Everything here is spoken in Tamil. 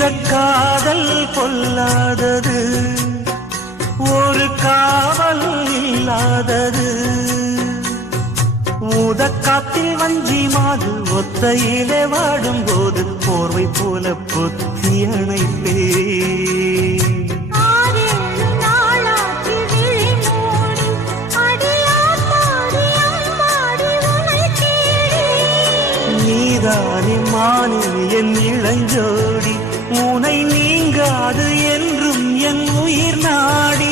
இந்த காதல் பொல்லாதது, ஒரு காவல் இல்லாதது. ஊதக்காத்தில் வஞ்சி மாது ஒத்தையிலே வாடும் போது போர்வை போல பொத்தி அணைப்பே. நீதானே மானே என் இளஞ்சோடி, உனை நீங்காது என்றும் என் உயிர் நாடி.